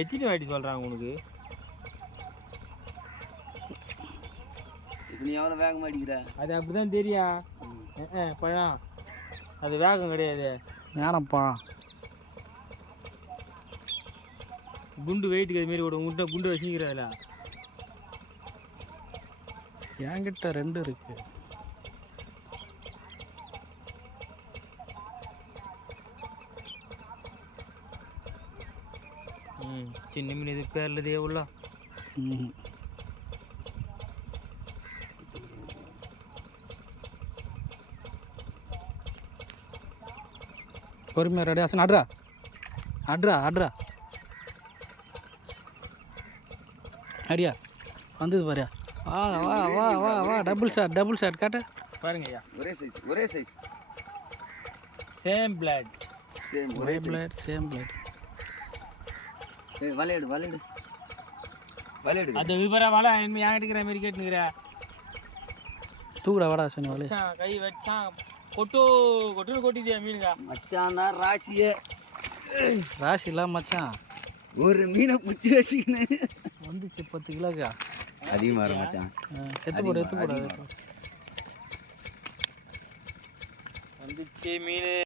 எத்தனை வாட்டி சொல்கிறாங்க உனக்கு? நீ எவ்வளோ வேகமாக அடிக்கிற? அது அப்படி தான் தெரியும். பழம் அது வேகம் கிடையாது. ஏனப்பா குண்டு வெயிட்டுக்கு அது மாரி உங்கள்கிட்ட குண்டு வச்சுக்கிறதில்ல. என்கிட்ட 2 இருக்கு. சின்ன மீன் இது பேர்லதே உள்ள. பொறுமையாக ரெடி ஆசன். அட்ரா அட்ரா அட்ரா அடியா வந்தது பாரியா. வா வா வா வா வா டபுள் ஷாட் காட்டு பாருங்க ஐயா. ஒரே சைஸ் சேம் பிளட். ஒரே பிளட் சேம் பிளட். வலையிடு அது விபரா வலை என்கிட்ட இருக்கிற மாதிரி கேட்டுக்கிற. தூக்குடா வாடா சொன்ன வலை. கை வச்சான் கொட்டுன்னு கொட்டிட்டியா மீனுங்க. மச்சான் தான் ராசியே. ராசி இல்லை மச்சான். ஒரு மீனை பிடிச்சி வச்சுக்கின்னு வந்துச்சு 10 கிலோக்கா. அதிகமாக வரும் மச்சான். எத்து போடு வந்துச்சு மீன்.